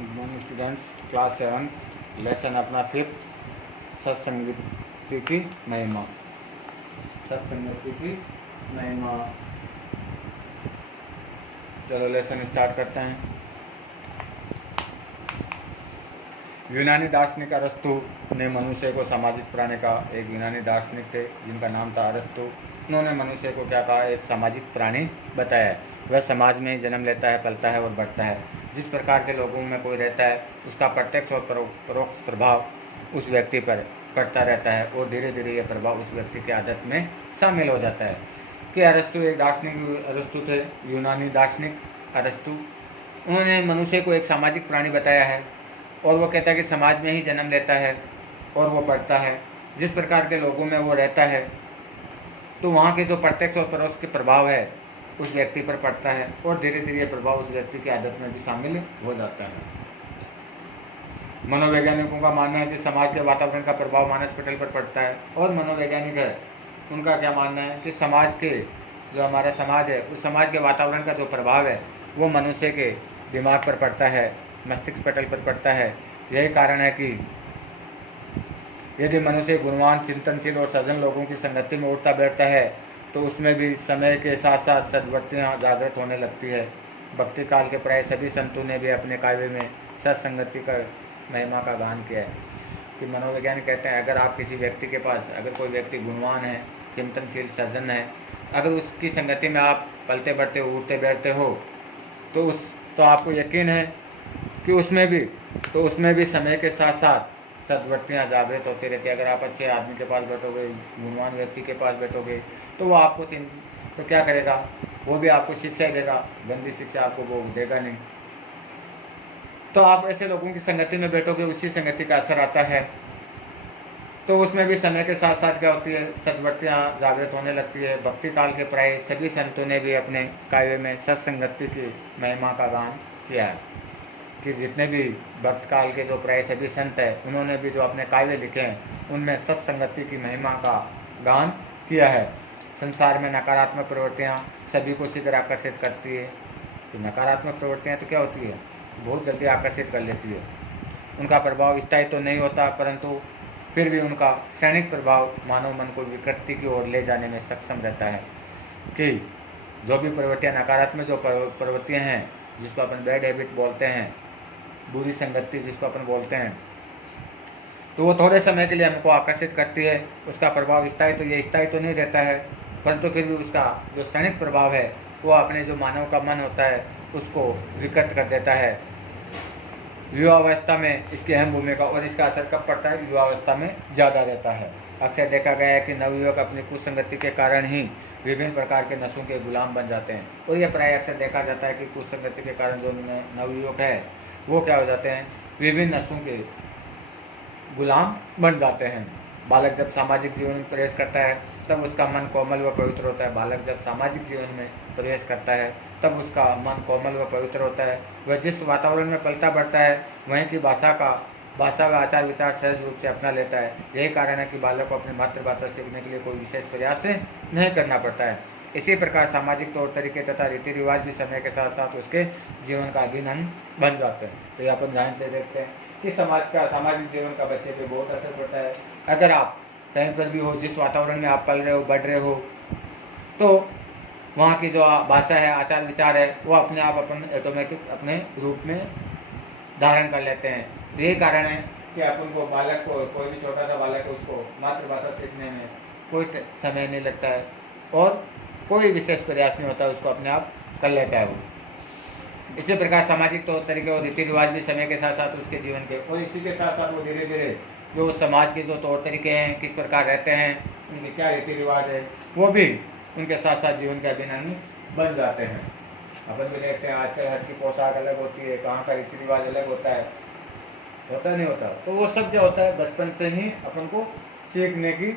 Good morning students, class 7 lesson अपना 5th सत्संगति की महिमा। सत्संगति की महिमा। चलो लेसन स्टार्ट करते हैं। यूनानी दार्शनिक अरस्तु ने मनुष्य को सामाजिक प्राणी का, एक यूनानी दार्शनिक थे जिनका नाम था अरस्तु। उन्होंने मनुष्य को क्या कहा? एक सामाजिक प्राणी बताया। वह समाज में ही जन्म लेता है, पलता है और बढ़ता है। जिस प्रकार के लोगों में कोई रहता है उसका प्रत्यक्ष और परोक्ष प्रभाव उस व्यक्ति पर पड़ता रहता है और धीरे धीरे यह प्रभाव उस व्यक्ति की आदत में शामिल हो जाता है। कि अरस्तु एक दार्शनिक अरस्तु थे, यूनानी दार्शनिक अरस्तु। उन्होंने मनुष्य को एक सामाजिक प्राणी बताया है और वो कहता है कि समाज में ही जन्म लेता है और वो बढ़ता है। जिस प्रकार के लोगों में वो रहता है तो वहाँ के जो प्रत्यक्ष और परोक्ष के प्रभाव है उस व्यक्ति पर पड़ता है और धीरे धीरे प्रभाव उस व्यक्ति की आदत में भी शामिल हो जाता है। मनोवैज्ञानिकों का मानना है कि समाज के वातावरण का प्रभाव मानस पटल पर पड़ता है और मनोवैज्ञानिक है उनका क्या मानना है कि समाज के जो हमारा समाज है उस समाज के वातावरण का जो प्रभाव है वो मनुष्य के दिमाग पर पड़ता है, मस्तिष्क पटल पर पड़ता है। यही कारण है कि यदि मनुष्य गुणवान, चिंतनशील और सज्जन लोगों की संगति में उठता बैठता है तो उसमें भी समय के साथ साथ सद्वृत्तियाँ जागृत होने लगती है। भक्ति काल के प्राय सभी संतों ने भी अपने काव्य में सत्संगति का महिमा का गान किया है। कि मनोवैज्ञानिक कहते हैं अगर आप किसी व्यक्ति के पास, अगर कोई व्यक्ति गुणवान है, चिंतनशील, सज्जन है, अगर उसकी संगति में आप पलते बढ़ते उठते बैठते हो तो आपको यकीन है कि उसमें भी समय के साथ साथ सद्वृत्तियाँ जागृत होती रहती है। अगर आप अच्छे आदमी के पास बैठोगे, गुणवान व्यक्ति के पास बैठोगे तो वो आपको तो क्या करेगा? वो भी आपको शिक्षा देगा, गंदी शिक्षा आपको वो देगा नहीं। तो आप ऐसे लोगों की संगति में बैठोगे, उसी संगति का असर आता है तो उसमें भी समय के साथ साथ क्या होती है? सद्वृत्तियाँ जागृत होने लगती है। भक्ति काल के प्राय सभी संतों ने भी अपने काव्य में सत्संगति की महिमा का गान किया है। कि जितने भी भक्त काल के जो प्राय सभी संत हैं उन्होंने भी जो अपने काव्य लिखे हैं उनमें सत्संगति की महिमा का गान किया है। संसार में नकारात्मक प्रवृत्तियाँ सभी को शीघ्र आकर्षित करती है। तो नकारात्मक प्रवृत्तियाँ तो क्या होती है? बहुत जल्दी आकर्षित कर लेती है। उनका प्रभाव स्थायी तो नहीं होता परंतु फिर भी उनका क्षणिक प्रभाव मानव मन को विकृति की ओर ले जाने में सक्षम रहता है। कि जो भी प्रवृत्तियाँ नकारात्मक जो प्रवृत्तियाँ हैं जिसको अपन बैड हैबिट बोलते हैं, बुरी संगति जिसको अपन बोलते हैं, तो वो थोड़े समय के लिए हमको आकर्षित करती है। उसका प्रभाव स्थायी तो नहीं रहता है परंतु फिर भी उसका जो क्षणिक प्रभाव है वो अपने जो मानव का मन होता है उसको विकृत कर देता है। युवावस्था में इसकी अहम भूमिका, और इसका असर कब पड़ता है? युवावस्था में ज़्यादा रहता है। अक्सर देखा गया है कि नवयुवक अपनी कुसंगति के कारण ही विभिन्न प्रकार के नशों के गुलाम बन जाते हैं। और यह प्राय अक्सर देखा जाता है कि कुसंगति के कारण जो नवयुवक है वो क्या हो जाते हैं? विभिन्न नशों के गुलाम बन जाते हैं। बालक जब सामाजिक जीवन में प्रवेश करता है तब उसका मन कोमल व पवित्र होता है। बालक जब सामाजिक जीवन में प्रवेश करता है तब उसका मन कोमल व पवित्र होता है। वह जिस वातावरण में पलता बढ़ता है वहीं की भाषा व आचार विचार सहज रूप से अपना लेता है। यही कारण है कि बालक को अपनी मातृभाषा सीखने के लिए कोई विशेष प्रयास नहीं करना पड़ता है। इसी प्रकार सामाजिक तौर तरीके तथा रीति रिवाज भी समय के साथ साथ उसके जीवन का अभिन्न अंग बन जाते हैं। तो ये अपन जानते देखते हैं कि सामाजिक जीवन का बच्चे पे बहुत असर पड़ता है। अगर आप कहीं पर भी हो, जिस वातावरण में आप पल रहे हो, बढ़ रहे हो, तो वहाँ की जो भाषा है, आचार विचार है, वो अपने आप अपन ऑटोमेटिक अपने रूप में धारण कर लेते हैं। यही कारण है कि अपन को बालक को, कोई भी छोटा सा बालक है, उसको मातृभाषा सीखने में कोई समय नहीं लगता है और कोई विशेष प्रयास नहीं होता, उसको अपने आप कर लेता है वो। इसी प्रकार सामाजिक तौर तरीके और रीति रिवाज भी समय के साथ साथ उसके जीवन के, और इसी के साथ साथ वो धीरे धीरे जो समाज के जो तौर तरीके हैं, किस प्रकार रहते हैं, उनके क्या रीति रिवाज है, वो भी उनके साथ साथ जीवन के अभिन्न अंग बन जाते हैं। अपन भी देखते हैं आजकल हर की पोशाक अलग होती है, कहाँ का रीति रिवाज अलग होता है, होता नहीं होता। तो वो सब जो होता है बचपन से ही अपन को सीखने की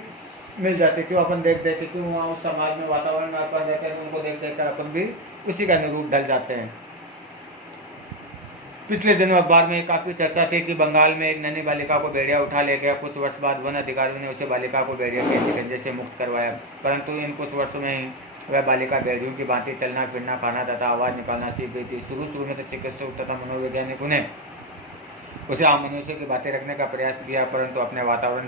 मिल जाती है। क्यों? अपन देख देख के क्यों वहाँ उस समाज में वातावरण में अपन रहते हैं तो उनको देख देख कर अपन भी उसी का अनुरूप ढल जाते हैं। पिछले दिनों अखबार में काफ़ी चर्चा थी कि बंगाल में एक नन्ही बालिका को भेड़िया उठा ले गया। कुछ वर्ष बाद वन अधिकारियों ने उसे बालिका को भेड़िया के शिकंजे से मुक्त करवाया, परंतु इन कुछ वर्षों में ही वह बालिका भेड़ियों की भांति चलना फिरना, खाना तथा आवाज़ निकालना सीख गई थी। शुरू में तो चिकित्सक तथा मनोवैज्ञानिक उन्हें उसे आम मनुष्य की बातें रखने का प्रयास किया, परंतु अपने वातावरण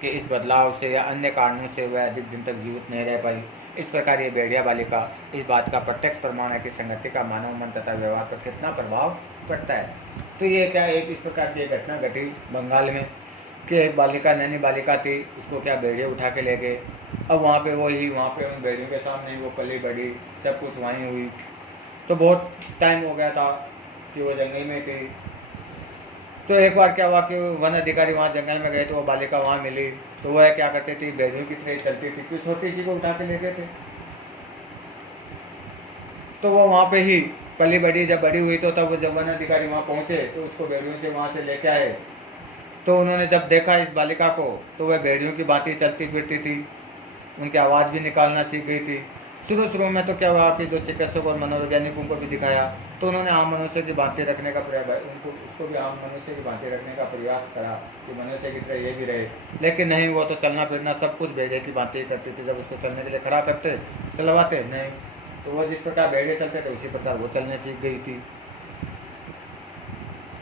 के इस बदलाव से या अन्य कारणों से वह अधिक दिन तक जीवित नहीं रह पाई। इस प्रकार ये भेड़िया बालिका इस बात का प्रत्यक्ष प्रमाण है कि संगति का मानव मन तथा व्यवहार पर कितना प्रभाव पड़ता है। तो ये क्या, एक इस प्रकार की घटना घटी बंगाल में कि एक बालिका, नैनी बालिका थी, उसको क्या भेड़िए उठा के ले गए। अब वहाँ पे उन भेड़ियों के सामने ही वो पली बढ़ी, सब कुछ वहीं हुई। तो बहुत टाइम हो गया था कि वो जंगल में थी। तो एक बार क्या हुआ कि वन अधिकारी वहाँ जंगल में गए तो वो बालिका वहाँ मिली। तो वह क्या करती थी, भेड़ियों की तरह चलती थी, क्योंकि छोटी सी को उठा के ले गए थे। तो वो वहाँ पे ही पली बड़ी, जब बड़ी हुई तो तब जब वन अधिकारी वहाँ पहुँचे तो उसको भेड़ियों से वहाँ से लेके आए। तो उन्होंने जब देखा इस बालिका को तो वह भेड़ियों की बातें चलती फिरती थी, उनकी आवाज़ भी निकालना सीख गई थी। शुरू में तो क्या हुआ कि जो चिकित्सक और मनोवैज्ञानिकों को भी दिखाया तो उन्होंने आम मनुष्य की बातें रखने का प्रयास, उसको भी आम मनुष्य की बातें रखने का प्रयास करा कि मनुष्य की तरह ये भी रहे। लेकिन नहीं, वो तो चलना फिरना सब कुछ भेड़िए की बातें करती थी। जब उसको चलने के लिए खड़ा करते, चलवाते नहीं, तो वो जिस प्रकार भेड़िए चलते थे उसी प्रकार वो चलने सीख गई थी।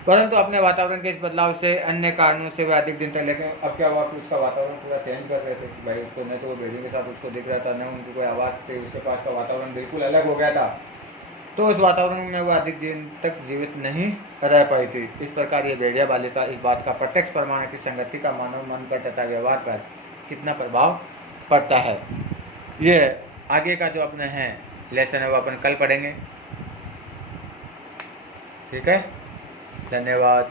परंतु अपने वातावरण के इस बदलाव से, अन्य कारणों से वह अधिक दिन तक, लेकिन अब क्या हुआ कि उसका वातावरण पूरा चेंज कर रहे थे कि भाई उसको, नहीं तो वो भेड़ियों के साथ उसको दिख रहा था, न उनकी कोई आवाज़ थी, उसके पास का वातावरण बिल्कुल अलग हो गया था। तो उस वातावरण में वह अधिक दिन तक जीवित नहीं रह पाई थी। इस प्रकार ये भेड़िया बालिका इस बात का प्रत्यक्ष प्रमाण है कि संगति का मानव मन पर तथा व्यवहार पर कितना प्रभाव पड़ता है। ये आगे का जो अपने हैं लेसन है वो अपन कल पढ़ेंगे। ठीक है, धन्यवाद।